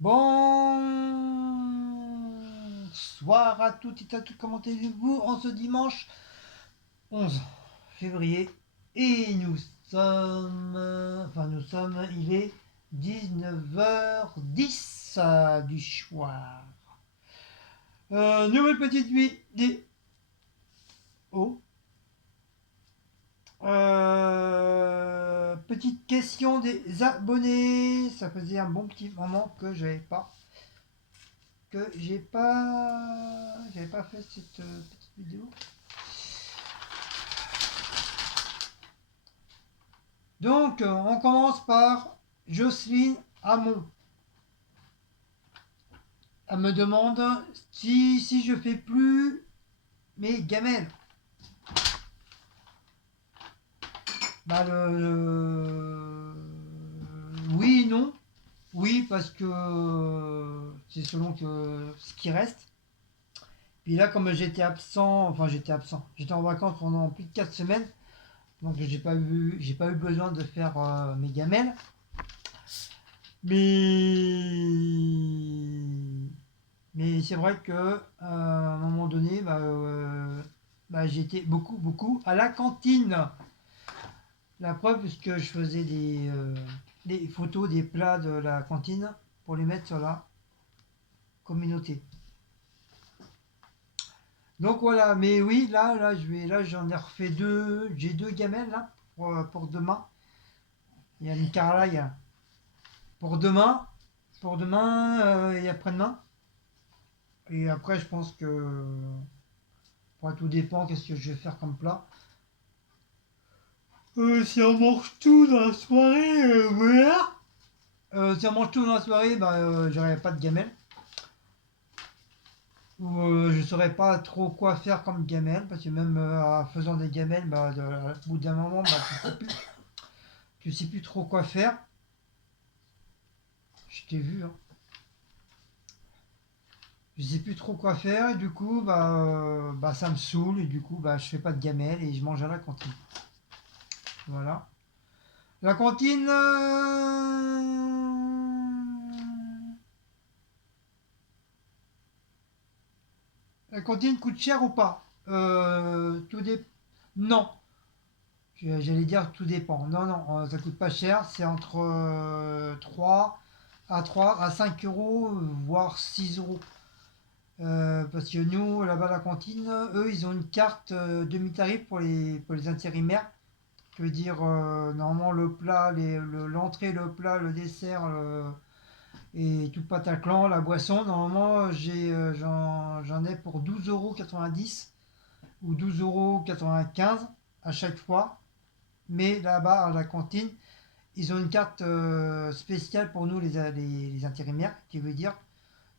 Bonsoir à toutes et à tous, comment allez-vous en ce dimanche 11 février et il est 19h10 du soir. Nouvelle petite vidéo. Petite question des abonnés. Ça faisait un bon petit moment que j'avais pas fait cette petite vidéo. Donc on commence par Jocelyne Hamon. Elle me demande si je fais plus mes gamelles. Bah oui, non. Oui, parce que c'est selon ce qui reste. Puis là, comme j'étais en vacances pendant plus de 4 semaines, donc j'ai pas eu besoin de faire mes gamelles. Mais c'est vrai que à un moment donné, j'étais beaucoup à la cantine. La preuve, puisque je faisais des photos des plats de la cantine pour les mettre sur la communauté. Donc voilà, mais oui, là j'en ai refait deux, j'ai deux gamelles là pour demain. Il y a une carlaille pour demain, et après-demain. Et après, je pense que tout dépend qu'est-ce que je vais faire comme plat. Si on mange tout dans la soirée, voilà. Si on mange tout dans la soirée, j'aurai pas de gamelle. Ou je saurais pas trop quoi faire comme gamelle, parce que même en faisant des gamelles, au bout d'un moment, tu sais plus trop quoi faire. Je t'ai vu, hein. Je sais plus trop quoi faire, et du coup, ça me saoule, et du coup, je fais pas de gamelle et je mange à la cantine. Voilà. La cantine. La cantine coûte cher ou pas Tout dépend. Non. J'allais dire tout dépend. Non, non, ça coûte pas cher. C'est entre 3 à 5 euros, voire 6 euros. Parce que nous, là-bas, à la cantine, eux, ils ont une carte demi-tarif pour les intérimaires. Je veux dire, normalement, le plat, l'entrée, le plat, le dessert, et tout pataclan, la boisson, normalement, j'en ai pour 12,90 € ou 12,95 € à chaque fois. Mais là-bas, à la cantine, ils ont une carte spéciale pour nous, les intérimaires, qui veut dire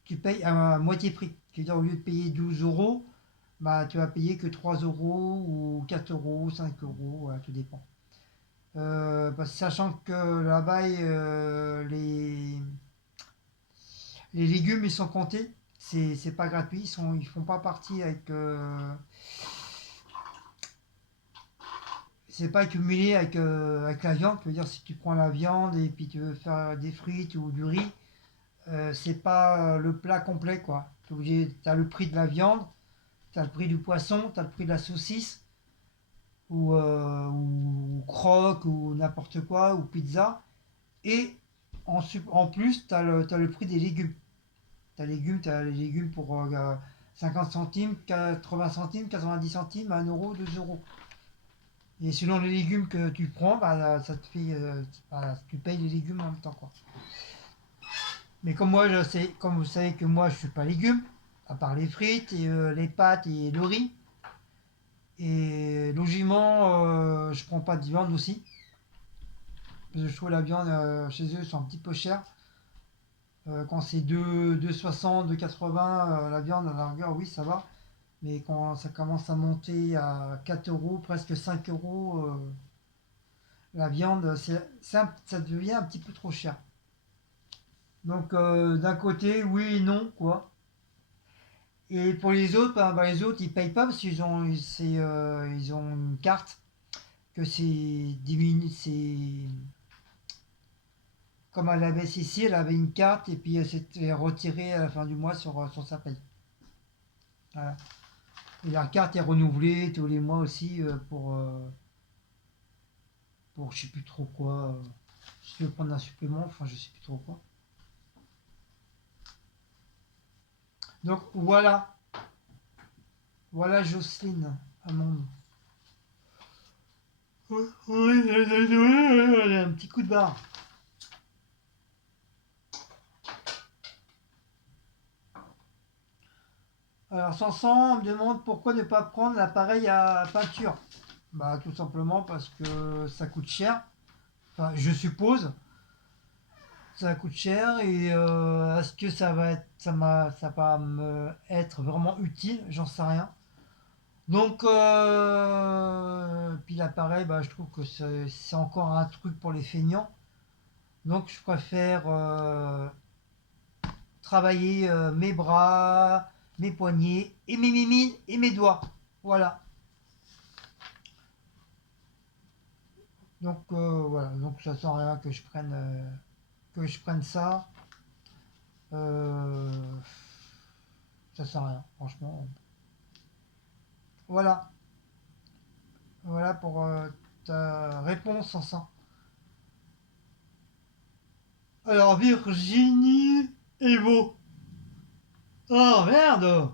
tu payes à moitié prix. Tu veux dire, au lieu de payer 12 euros, tu vas payer que 3 euros ou 4 euros, 5 euros, voilà, tout dépend. Sachant que là-bas, les légumes, ils sont comptés. C'est pas gratuit. Ils font pas partie avec. C'est pas accumulé avec la viande. Je veux dire, si tu prends la viande et puis tu veux faire des frites ou du riz, c'est pas le plat complet, quoi. T'es obligé, t'as le prix de la viande, t'as le prix du poisson, t'as le prix de la saucisse, ou croque, ou n'importe quoi, ou pizza. Et en plus, t'as le prix des légumes. T'as les légumes pour 50 centimes, 80 centimes, 90 centimes, 1 euro, 2 euros. Et selon les légumes que tu prends, ça te fait, tu payes les légumes en même temps, quoi. Mais comme vous savez que moi je suis pas légumes, à part les frites et les pâtes et le riz. Et logiquement, je prends pas de viande aussi. Parce que je trouve la viande chez eux sont un petit peu chers. Quand c'est 2,60, 2,80, la viande à la rigueur, oui, ça va. Mais quand ça commence à monter à 4 euros, presque 5 euros, la viande, ça devient un petit peu trop cher. Donc d'un côté, oui et non, quoi. Et pour les autres, les autres, ils payent pas parce ils ont une carte que c'est comme elle avait ici, elle avait une carte et puis elle s'était retirée à la fin du mois sur sa paye. Voilà. Et la carte est renouvelée tous les mois aussi pour je sais plus trop quoi. Si tu veux prendre un supplément, enfin je sais plus trop quoi. Donc voilà, voilà Jocelyne Amande. Oui, un petit coup de barre. Alors Sansan me demande pourquoi ne pas prendre l'appareil à peinture. Bah tout simplement parce que ça coûte cher. Enfin je suppose, ça coûte cher et est-ce que ça va me être vraiment utile, j'en sais rien. Donc puis l'appareil, bah je trouve que c'est encore un truc pour les feignants. Donc je préfère travailler mes bras, mes poignets et mes mimines et mes doigts. Voilà. Donc voilà, donc ça sert à rien que je prenne ça. Euh, ça sert à rien, franchement. Voilà, voilà pour ta réponse en ça. Alors Virginie Evo. Oh merde.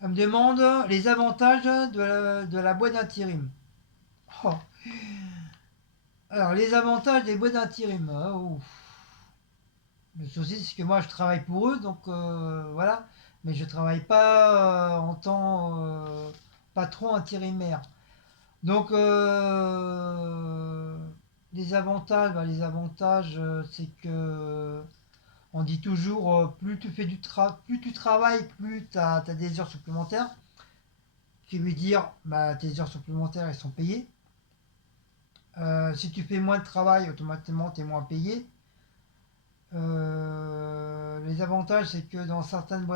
Elle me demande les avantages de la boîte d'intérim. Oh. Alors les avantages des boîtes d'intérim. Oh. Le souci, c'est que moi, je travaille pour eux, donc voilà. Mais je travaille pas en tant patron intérimaire. Donc, les avantages, c'est que on dit toujours, plus tu travailles, plus tu as des heures supplémentaires. Qui veut dire, bah, tes heures supplémentaires, elles sont payées. Si tu fais moins de travail, automatiquement, tu es moins payé. Les avantages, c'est que dans certaines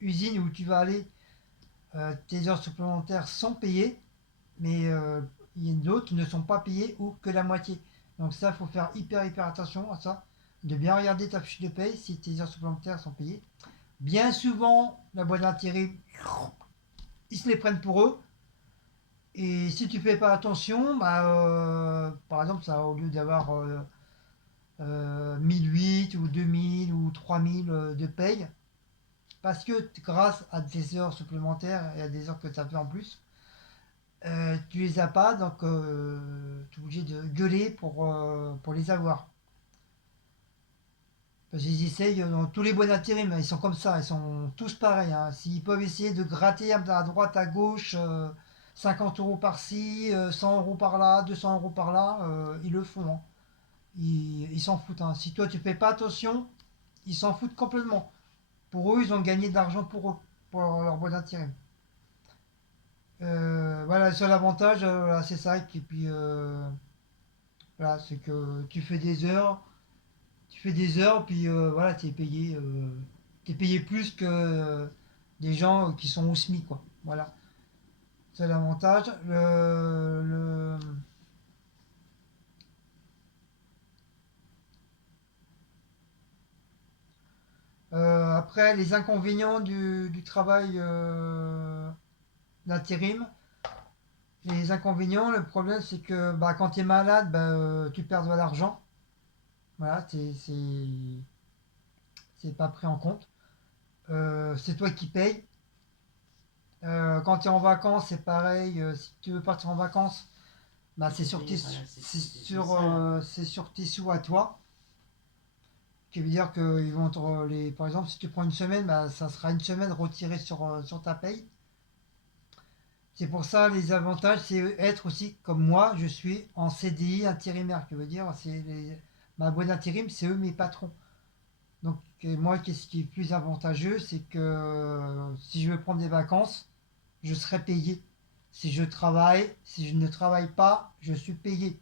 usines où tu vas aller, tes heures supplémentaires sont payées, mais il y en a d'autres qui ne sont pas payées ou que la moitié. Donc ça, il faut faire hyper attention à ça, de bien regarder ta fiche de paye si tes heures supplémentaires sont payées. Bien souvent, la boîte d'intérim, ils se les prennent pour eux. Et si tu fais pas attention, bah, par exemple, ça, au lieu d'avoir 1008 ou 2000 ou 3000 de paye, parce que grâce à des heures supplémentaires et à des heures que tu as fait en plus, tu les as pas, donc tu es obligé de gueuler pour les avoir. Parce qu'ils essayent, dans tous les boîtes d'intérim, ils sont comme ça, ils sont tous pareils, hein. S'ils peuvent essayer de gratter à droite, à gauche, 50 euros par-ci, 100 euros par-là, 200 euros par-là, ils le font, hein. Ils s'en foutent, hein. Si toi tu fais pas attention, ils s'en foutent complètement. Pour eux, ils ont gagné de l'argent pour eux, pour leur boîte d'intérim. Voilà, le seul avantage, voilà, c'est ça. Et puis, voilà, c'est que tu fais des heures, puis voilà, t'es payé plus que des gens qui sont au SMIC, quoi. Voilà, c'est l'avantage. Après, les inconvénients du travail d'intérim. Les inconvénients, le problème, c'est que bah, quand tu es malade, bah, tu perds de l'argent. Voilà, c'est pas pris en compte. C'est toi qui payes. Quand tu es en vacances, c'est pareil. Si tu veux partir en vacances, bah, c'est sur tes sous à toi. Qui veut dire que ils vont par exemple, si tu prends une semaine, bah, ça sera une semaine retirée sur ta paye. C'est pour ça les avantages, c'est être aussi comme moi, je suis en CDI intérimaire, qui veut dire ma boîte d'intérim, c'est eux mes patrons. Donc moi, qu'est-ce qui est plus avantageux, c'est que si je veux prendre des vacances, je serai payé. Si je ne travaille pas, je suis payé.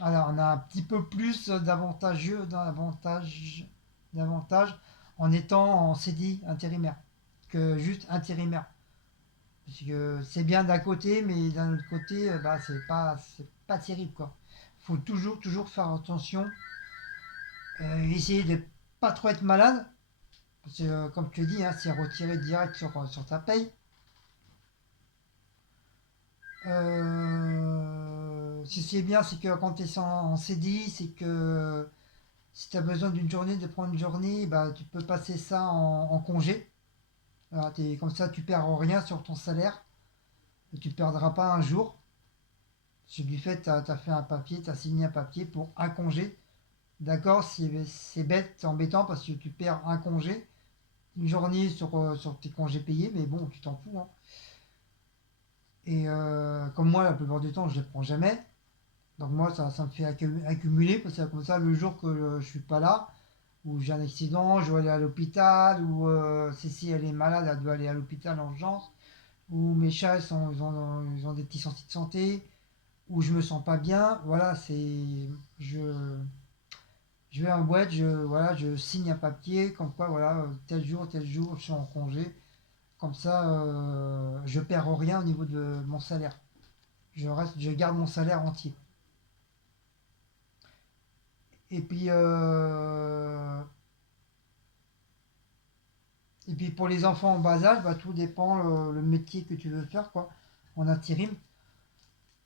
Alors on a un petit peu plus d'avantages en étant en CDI intérimaire que juste intérimaire. Parce que c'est bien d'un côté, mais d'un autre côté, bah, c'est pas terrible, quoi. Faut toujours, toujours faire attention, essayer de pas trop être malade, parce que, comme tu dis, hein, c'est retiré direct sur ta paye. Si c'est bien, c'est que quand tu es en CDI, c'est que si tu as besoin d'une journée, de prendre une journée, bah, tu peux passer ça en congé. Voilà, comme ça, tu perds rien sur ton salaire. Et tu ne perdras pas un jour. Si du fait, tu as fait un papier, tu as signé un papier pour un congé. D'accord, c'est bête, c'est embêtant parce que tu perds un congé, une journée sur tes congés payés, mais bon, tu t'en fous, hein. Et comme moi, la plupart du temps, je ne les prends jamais. Donc moi, ça me fait accumuler parce que comme ça, le jour que je suis pas là, ou j'ai un accident, je dois aller à l'hôpital, ou Cécile elle est malade, elle doit aller à l'hôpital en urgence, ou mes chats ils ont des petits soucis de santé, ou je me sens pas bien, voilà, je, je vais en boîte, voilà, je signe un papier, comme quoi, voilà, tel jour, je suis en congé, comme ça, je perds rien au niveau de mon salaire, je garde mon salaire entier. Et puis, Et puis pour les enfants en bas âge, bah, tout dépend le métier que tu veux faire, quoi. En intérim,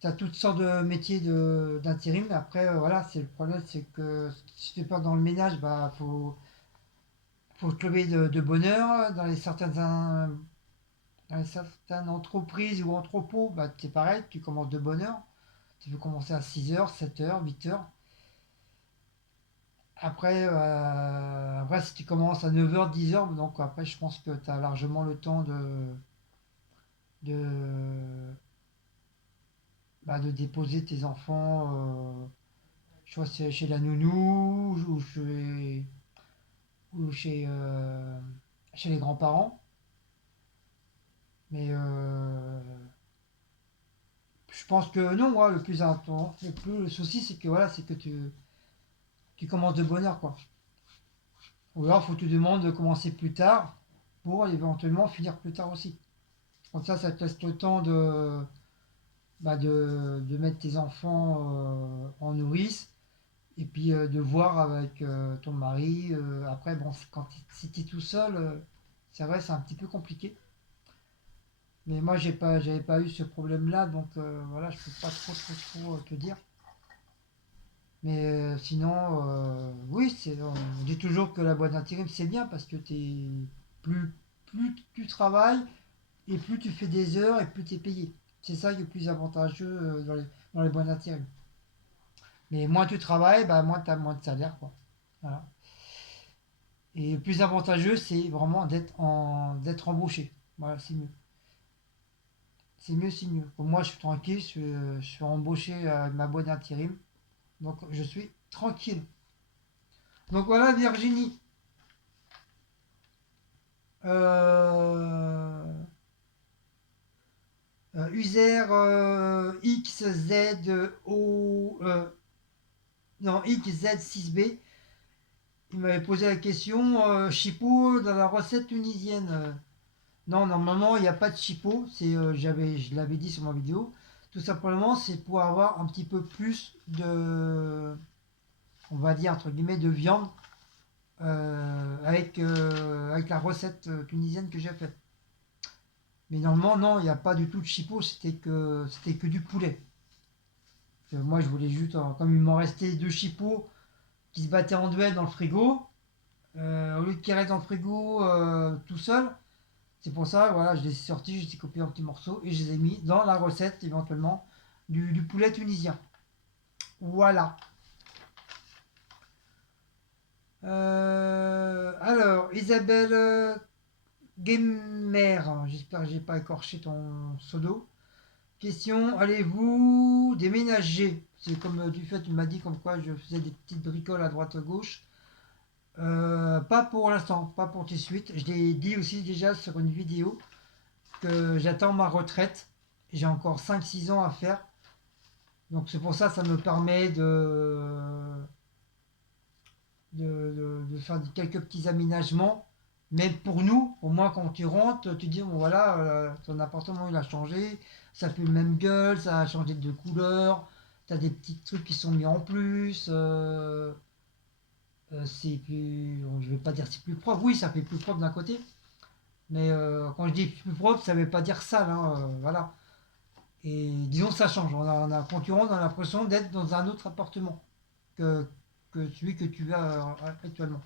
tu as toutes sortes de métiers d'intérim. Après, voilà, c'est le problème, c'est que si tu pars dans le ménage, bah faut te lever de bonne heure. Dans les certaines entreprises ou entrepôts, bah c'est pareil, tu commences de bonne heure. Tu peux commencer à 6 heures, 7 heures, 8 heures. Après, si tu commences à 9 heures, 10 heures, donc après, je pense que tu as largement le temps de, de déposer tes enfants, soit chez la nounou ou chez les grands-parents. Mais je pense que non, moi, le plus important, le souci, c'est que voilà, c'est que tu commences de bonne heure, quoi. Ou alors, faut que tu demandes de commencer plus tard pour éventuellement finir plus tard aussi. Comme ça te laisse le temps de mettre tes enfants en nourrice et puis de voir avec ton mari. Après, bon, si t'es tout seul, c'est vrai, c'est un petit peu compliqué. Mais moi, j'avais pas eu ce problème-là, donc voilà, je peux pas trop te dire. Mais sinon, oui, on dit toujours que la boîte d'intérim, c'est bien parce que plus tu travailles et plus tu fais des heures et plus tu es payé. C'est ça qui est le plus avantageux dans les boîtes d'intérim. Mais moins tu travailles, bah, moins tu as moins de salaire, quoi. Voilà. Et le plus avantageux, c'est vraiment d'être embauché. Voilà, c'est mieux. C'est mieux, c'est mieux. Pour moi, je suis tranquille, je suis embauché avec ma boîte d'intérim. Donc, je suis tranquille. Donc, voilà, Virginie. Euh, User XZO. Non, XZ6B. Il m'avait posé la question Chipot dans la recette tunisienne. Non, normalement, il n'y a pas de chipot. Je l'avais dit sur ma vidéo. Tout simplement, c'est pour avoir un petit peu plus on va dire, entre guillemets, de viande avec la recette tunisienne que j'ai faite. Mais normalement, non, il n'y a pas du tout de chipot. C'était que du poulet. Moi, je voulais juste, comme il m'en restait deux chipots qui se battaient en duel dans le frigo, au lieu qu'ils restent dans le frigo tout seul, c'est pour ça, voilà, je les ai sortis, je les ai coupés en petits morceaux et je les ai mis dans la recette éventuellement du poulet tunisien. Voilà. Alors, Isabelle Gamer, j'espère que j'ai pas écorché ton pseudo. Question, allez-vous déménager? C'est comme du fait, tu m'as dit comme quoi je faisais des petites bricoles à droite à gauche. Pas pour l'instant, pas pour tout de suite. Je l'ai dit aussi déjà sur une vidéo que j'attends ma retraite. J'ai encore 5 6 ans à faire. Donc c'est pour ça que ça me permet de faire quelques petits aménagements Mais pour nous, au moins quand tu rentres, tu dis, bon voilà, ton appartement il a changé, ça fait le même gueule, ça a changé de couleur, t'as des petits trucs qui sont mis en plus, c'est plus, je vais pas dire c'est plus propre, oui ça fait plus propre d'un côté, mais quand je dis plus propre, ça veut pas dire sale, hein, voilà. Et disons ça change, on a concurrent, on a l'impression d'être dans un autre appartement que, que celui que tu as actuellement.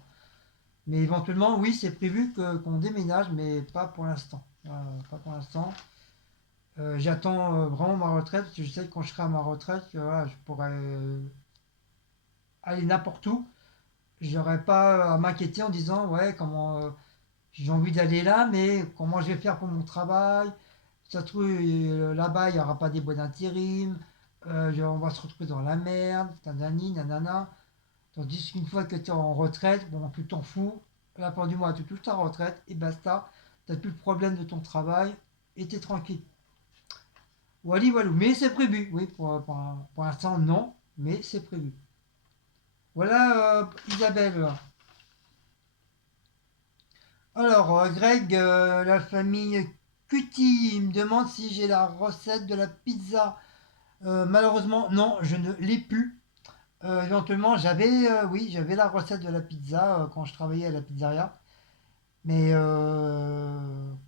Mais éventuellement, oui, c'est prévu qu'on déménage, mais pas pour l'instant. Pas pour l'instant. J'attends vraiment ma retraite, parce que je sais que quand je serai à ma retraite, que, voilà, je pourrai aller n'importe où. J'aurais pas à m'inquiéter en disant, ouais, comment j'ai envie d'aller là, mais comment je vais faire pour mon travail. Ça se trouve, là-bas, il n'y aura pas des boîtes d'intérim. On va se retrouver dans la merde, nanani, nanana. Tandis qu'une fois que tu es en retraite, bon, tu t'en fous. À la fin du mois, tu touches ta retraite et basta. Tu n'as plus le problème de ton travail et tu es tranquille. Wally, walou. Mais c'est prévu. Oui, pour l'instant, non, mais c'est prévu. Voilà, Isabelle. Alors, Greg, la famille Cutie me demande si j'ai la recette de la pizza. Malheureusement, non, je ne l'ai plus. Éventuellement, oui, j'avais la recette de la pizza quand je travaillais à la pizzeria. Mais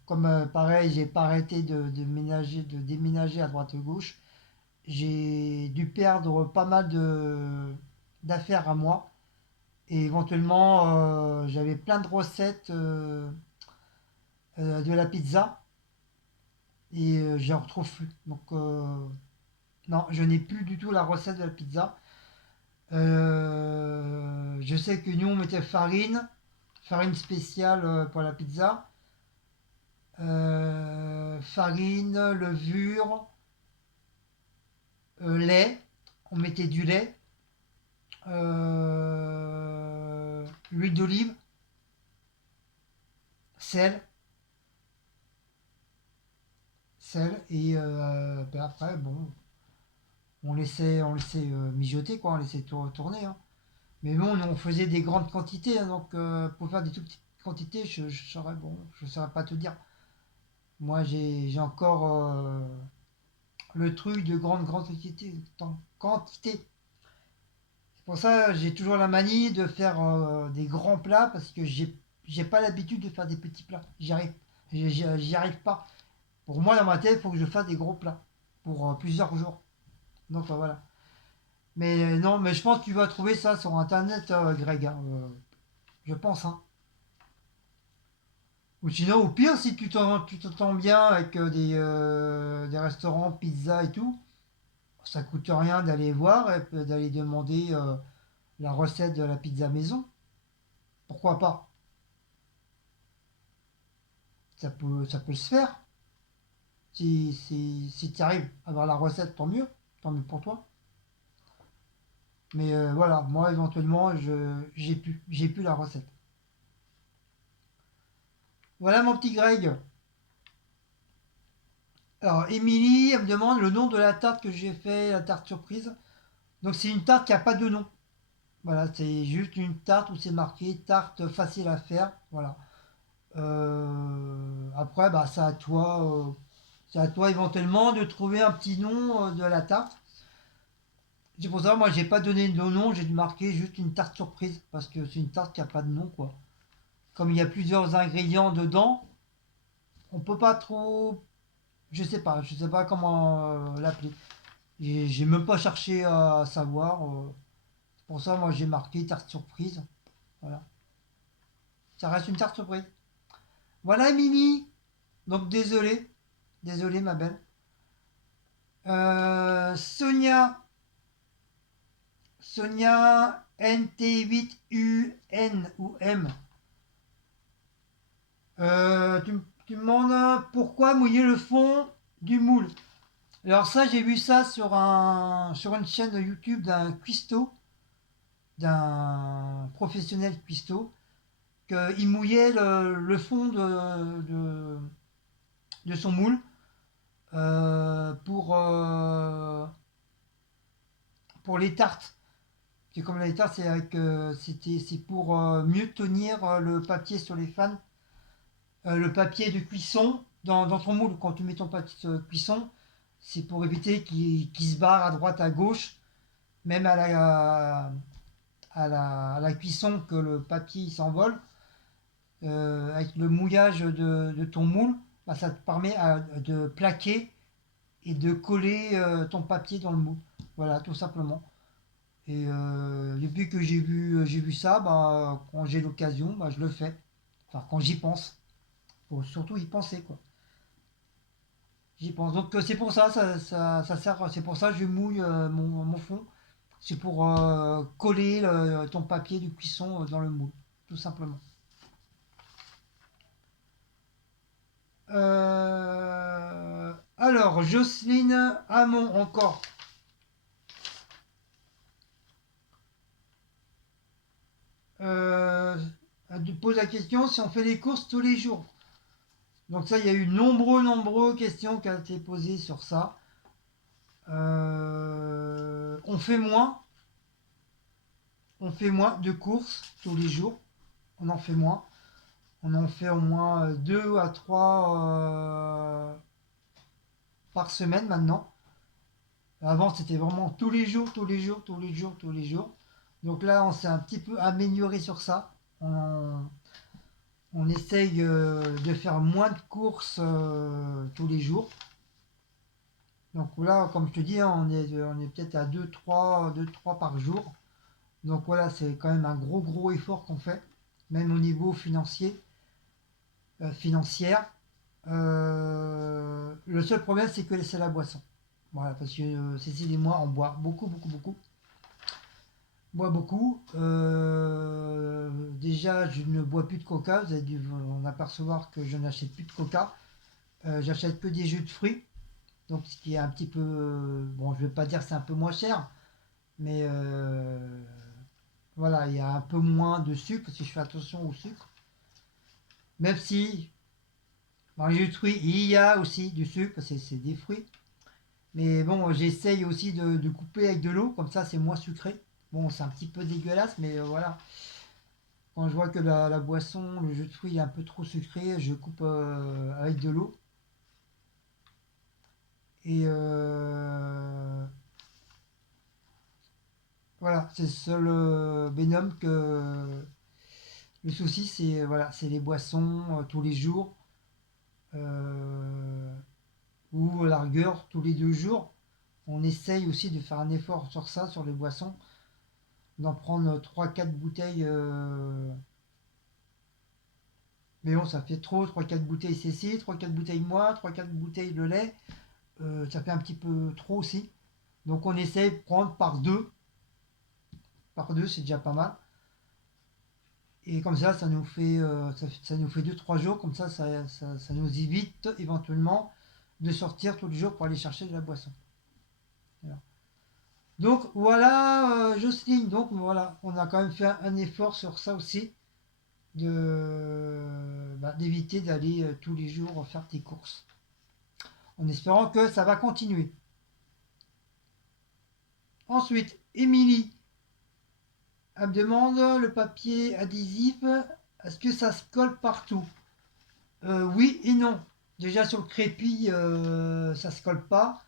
comme pareil, j'ai pas arrêté de déménager à droite et gauche, j'ai dû perdre pas mal d'affaires à moi. Et éventuellement, j'avais plein de recettes de la pizza et je ne retrouve plus. Donc, non, je n'ai plus du tout la recette de la pizza. Je sais que nous, on mettait farine spéciale pour la pizza. Farine, levure, lait. On mettait du lait, l'huile d'olive, sel, et ben après, bon, on laissait mijoter, quoi, on laissait tourner, hein. Mais bon, on faisait des grandes quantités, hein, donc pour faire des toutes petites quantités, je saurais, bon, je saurais pas te dire. Moi, j'ai encore le truc de grande quantité, quantité. C'est pour ça que j'ai toujours la manie de faire des grands plats parce que j'ai pas l'habitude de faire des petits plats. J'y arrive pas. Pour moi, dans ma tête, il faut que je fasse des gros plats pour plusieurs jours. Donc voilà. Mais non, mais je pense que tu vas trouver ça sur internet, Greg, hein, je pense, hein. Ou sinon, au pire, si tu t'entends bien avec des restaurants, pizza et tout, ça coûte rien d'aller voir et puis d'aller demander la recette de la pizza maison. Pourquoi pas? Ça peut se faire. Si tu arrives à avoir la recette, tant mieux pour toi. Mais voilà, moi éventuellement, j'ai plus la recette. Voilà mon petit Greg. Alors, Émilie, elle me demande le nom de la tarte que j'ai fait, la tarte surprise. Donc, c'est une tarte qui n'a pas de nom. Voilà, c'est juste une tarte où c'est marqué tarte facile à faire. Voilà. Après, bah, c'est à toi éventuellement de trouver un petit nom de la tarte. C'est pour ça, moi, j'ai pas donné de nom, j'ai marqué juste une tarte surprise parce que c'est une tarte qui a pas de nom, quoi. Comme il y a plusieurs ingrédients dedans, on peut pas trop, je sais pas comment l'appeler. J'ai même pas cherché à savoir. C'est pour ça, moi, j'ai marqué tarte surprise. Voilà. Ça reste une tarte surprise. Voilà, Mimi. Donc, désolé, ma belle. Sonia NT8UN ou M. Tu me demandes pourquoi mouiller le fond du moule. Alors ça, j'ai vu ça sur une chaîne de YouTube d'un cuistot, d'un professionnel cuistot, qu'il mouillait le fond de son moule pour les tartes. C'est comme les tartes, c'est pour mieux tenir le papier sur les fans. le papier de cuisson dans ton moule. Quand tu mets ton papier de cuisson, c'est pour éviter qu'il se barre à droite, à gauche, même à la cuisson que le papier s'envole. Avec le mouillage de ton moule, bah, ça te permet de plaquer et de coller ton papier dans le moule. Voilà, tout simplement. Et depuis que j'ai vu ça, bah, quand j'ai l'occasion, bah, je le fais. Enfin, quand j'y pense. Faut surtout y penser, quoi. J'y pense. Donc c'est pour ça, ça sert, c'est pour ça que je mouille mon fond. C'est pour coller ton papier de cuisson dans le moule, tout simplement. Alors, Jocelyne Hamon encore. Euh, Elle pose la question si on fait les courses tous les jours. Donc ça, il y a eu nombreux questions qui ont été posées sur ça. On fait moins de courses tous les jours. On en fait moins. On en fait au moins 2 à 3 par semaine maintenant. Avant, c'était vraiment tous les jours, tous les jours, tous les jours, tous les jours. Donc là, on s'est un petit peu amélioré sur ça. On essaye de faire moins de courses tous les jours. Donc là, comme je te dis, hein, on est peut-être à 2 3 par jour. Donc voilà, c'est quand même un gros effort qu'on fait, même au niveau financier, financière. Le seul problème, c'est que c'est la boisson. Voilà, parce que Cécile et moi, on boit beaucoup. On boit beaucoup. Déjà, je ne bois plus de coca. Vous avez dû en apercevoir que je n'achète plus de coca. J'achète que des jus de fruits. Donc, ce qui est un petit peu. Bon, je ne vais pas dire que c'est un peu moins cher. Mais voilà, il y a un peu moins de sucre si je fais attention au sucre. Même si dans les jus de fruits, il y a aussi du sucre, parce que c'est des fruits. Mais bon, j'essaye aussi de couper avec de l'eau, comme ça c'est moins sucré. Bon, c'est un petit peu dégueulasse, mais voilà. Quand je vois que la boisson, le jus de fruits est un peu trop sucré, je coupe avec de l'eau. Et voilà, c'est le seul bénum que. Le souci, c'est voilà, c'est les boissons tous les jours, euh, ou à la rigueur tous les 2 jours. On essaye aussi de faire un effort sur ça, sur les boissons, d'en prendre 3 4 bouteilles. Mais bon, ça fait trop, 3 4 bouteilles ceci, 3 4 bouteilles moi, 3 4 bouteilles de lait. Ça fait un petit peu trop aussi. Donc on essaye de prendre par deux. Par deux, c'est déjà pas mal. Et comme ça nous fait, ça nous fait 2 3 jours. Comme ça nous évite éventuellement de sortir tous les jours pour aller chercher de la boisson. Voilà. Donc voilà, Jocelyne. Donc voilà, on a quand même fait un effort sur ça aussi, d'éviter d'aller tous les jours faire tes courses. En espérant que ça va continuer. Ensuite, Émilie, elle me demande le papier adhésif, est-ce que ça se colle partout? Oui et non. Déjà sur le crépi, ça se colle pas.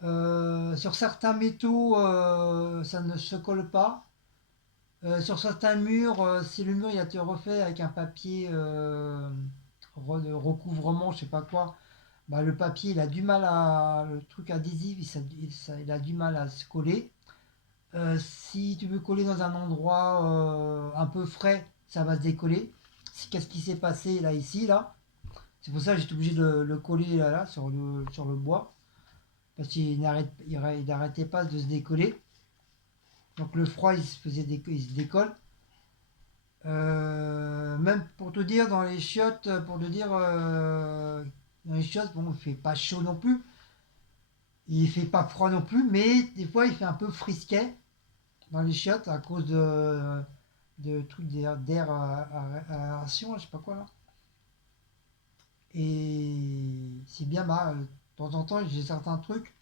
Sur certains métaux, ça ne se colle pas. Sur certains murs, si le mur il a été refait avec un papier de recouvrement, je sais pas quoi, bah, le papier il a du mal à. Le truc adhésif, il a du mal à se coller. Si tu veux coller dans un endroit un peu frais, ça va se décoller. Qu'est-ce qui s'est passé là, ici, là? C'est pour ça que j'étais obligé de le coller là, sur le bois. Parce il n'arrêtait pas de se décoller. Donc le froid, il se décolle. Même pour te dire, dans les chiottes, dans les chiottes, bon, il fait pas chaud non plus. Il fait pas froid non plus, mais des fois, il fait un peu frisquet dans les chiottes à cause de trucs d'air aération, je sais pas quoi là. Et c'est bien mal. De temps en temps, j'ai certains trucs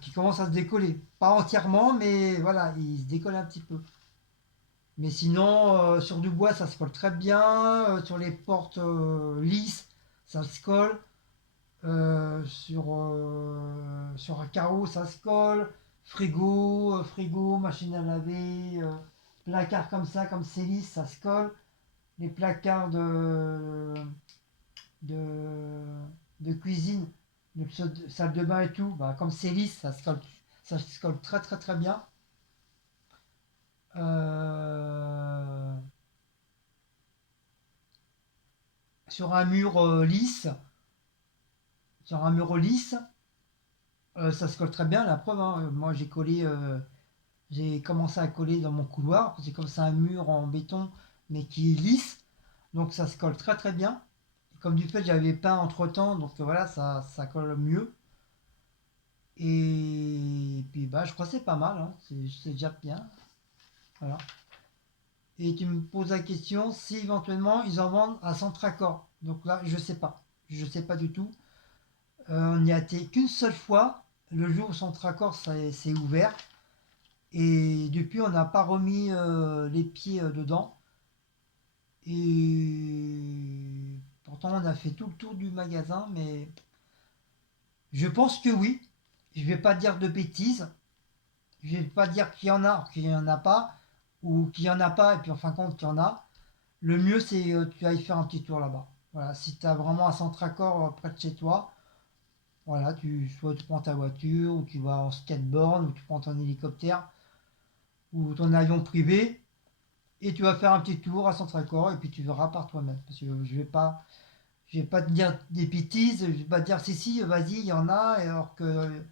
qui commencent à se décoller. Pas entièrement, mais voilà, ils se décollent un petit peu. Mais sinon, sur du bois, ça se colle très bien. Sur les portes lisses, ça se colle. Sur un carreau, ça se colle. Frigo, machine à laver, placard comme ça, comme c'est lisse, ça se colle. Les placards de, de cuisine, de salle de bain et tout, bah, comme c'est lisse, ça se colle très très très bien. Euh, sur un mur lisse, sur un mur lisse, ça se colle très bien. La preuve, hein, moi j'ai commencé à coller dans mon couloir. C'est comme ça un mur en béton, mais qui est lisse, donc ça se colle très très bien. Et comme du fait j'avais peint entre temps, donc voilà, ça colle mieux. Et puis bah je crois que c'est pas mal, hein. C'est déjà bien. Voilà. Et tu me poses la question si éventuellement ils en vendent à Centracor. Donc là, je sais pas. Je sais pas du tout. On n'y a été qu'une seule fois, le jour où Centracor s'est ouvert. Et depuis, on n'a pas remis les pieds dedans. Et pourtant, on a fait tout le tour du magasin, mais je pense que oui. Je vais pas dire de bêtises. Je vais pas dire qu'il y en a, qu'il y en a pas, ou qu'il y en a pas, et puis en fin de compte, qu'il y en a. Le mieux, c'est que tu ailles faire un petit tour là-bas. Voilà, si tu as vraiment un centre accord près de chez toi, voilà, soit tu prends ta voiture, ou tu vas en skateboard, ou tu prends ton hélicoptère, ou ton avion privé, et tu vas faire un petit tour à centre accord, et puis tu verras par toi-même. Parce que je vais pas te dire des bêtises, je vais pas te dire si, vas-y, il y en a, et alors que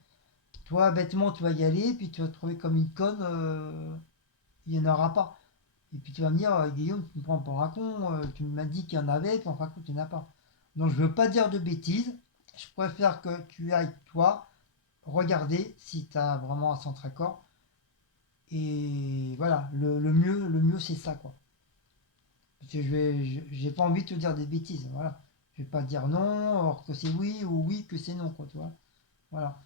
toi, bêtement, tu vas y aller, puis tu vas te trouver comme une conne, il n'y en aura pas. Et puis tu vas me dire, Guillaume, tu me prends pour un con, tu m'as dit qu'il y en avait, puis en fin de compte, il n'y en a pas. Donc je veux pas dire de bêtises, je préfère que tu ailles, toi, regarder si tu as vraiment un centre accord. Et voilà, le mieux c'est ça, quoi. Parce que j'ai pas envie de te dire des bêtises, voilà. Je vais pas dire non, alors que c'est oui, ou oui que c'est non, quoi, tu vois. Voilà.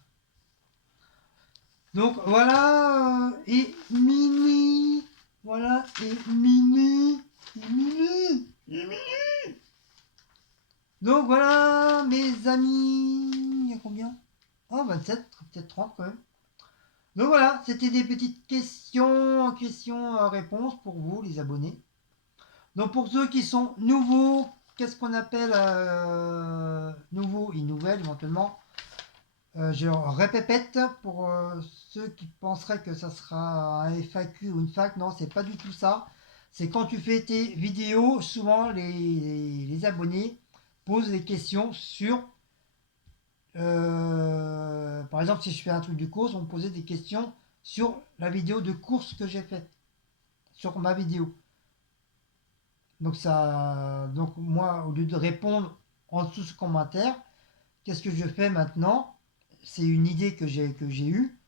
Donc voilà, et mini, voilà, et mini, et mini, et mini. Donc voilà, mes amis. Il y a combien? Oh, 27, peut-être 30 quand même. Donc voilà, c'était des petites questions-réponses pour vous, les abonnés. Donc pour ceux qui sont nouveaux, qu'est-ce qu'on appelle nouveau et nouvelle éventuellement? Je répète pour ceux qui penseraient que ça sera un FAQ ou une fac. Non, c'est pas du tout ça. C'est quand tu fais tes vidéos, souvent les abonnés posent des questions sur par exemple, si je fais un truc de course, on me posait des questions sur la vidéo de course que j'ai faite, sur ma vidéo. Donc moi, au lieu de répondre en dessous ce commentaire, qu'est-ce que je fais maintenant? C'est une idée que j'ai eue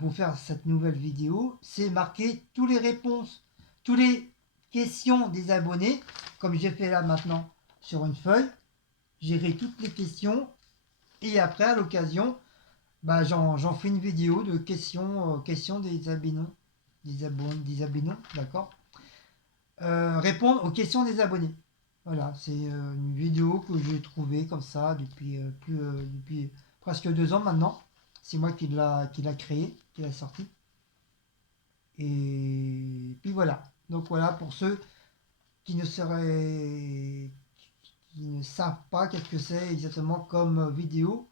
pour faire cette nouvelle vidéo, c'est marquer toutes les réponses, toutes les questions des abonnés, comme j'ai fait là maintenant sur une feuille. J'irai toutes les questions et après, à l'occasion, bah, j'en fais une vidéo de questions des abonnés. Des abonnés, d'accord. Répondre aux questions des abonnés. Voilà, c'est une vidéo que j'ai trouvée comme ça depuis presque 2 ans maintenant. C'est moi qui l'a créée, qui l'a sorti. Et puis voilà. Donc voilà, pour ceux qui ne seraient, qui ne savent pas qu'est-ce que c'est exactement comme vidéo.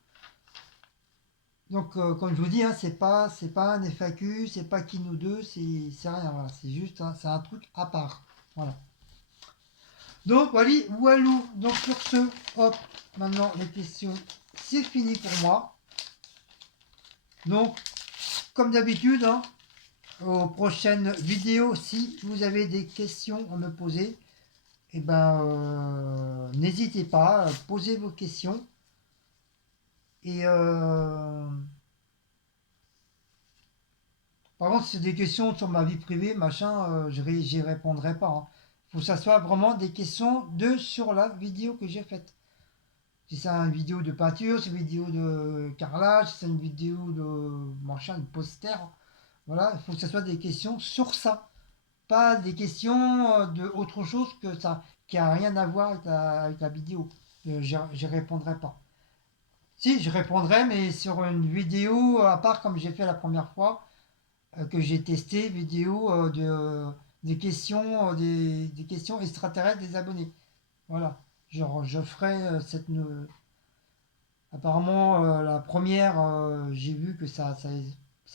Donc, comme je vous dis, hein, c'est pas un FAQ, c'est pas qui nous deux, c'est rien, voilà. C'est juste, c'est un truc à part. Voilà. Donc, voilà, walou. Donc, sur ce, hop, maintenant, les questions, c'est fini pour moi. Donc, comme d'habitude, hein, aux prochaines vidéos, si vous avez des questions à me poser, eh ben, n'hésitez pas, posez vos questions. Et par contre, si c'est des questions sur ma vie privée, machin, j'y répondrai pas, hein. Faut que ça soit vraiment des questions sur la vidéo que j'ai faite. Si c'est une vidéo de peinture, si c'est une vidéo de carrelage, si c'est une vidéo de machin, de poster, voilà, il faut que ce soit des questions sur ça. pas des questions de autre chose que ça, qui a rien à voir avec la vidéo. J'y répondrai pas. Si, je répondrai, mais sur une vidéo à part, comme j'ai fait la première fois, que j'ai testé, vidéo des questions extraterrestres des abonnés. Voilà. Genre, je ferai apparemment, la première, j'ai vu que ça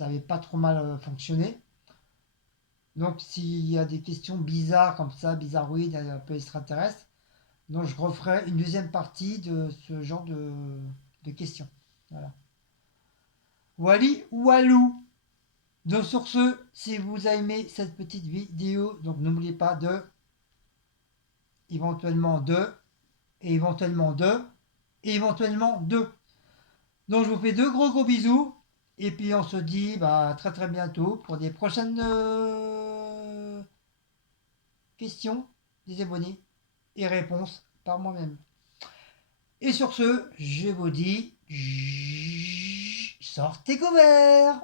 avait pas trop mal fonctionné. Donc, s'il y a des questions bizarres comme ça, bizarroïdes, un peu extraterrestres, donc je referai une deuxième partie de ce genre de questions. Voilà. Wally Walou. Donc sur ce, si vous avez aimé cette petite vidéo, donc n'oubliez pas de, éventuellement de, et éventuellement de, et éventuellement de. Donc je vous fais deux gros bisous, et puis on se dit bah, très très bientôt pour des prochaines questions des abonnés et réponses par moi-même. Et sur ce, je vous dis, sortez couverts!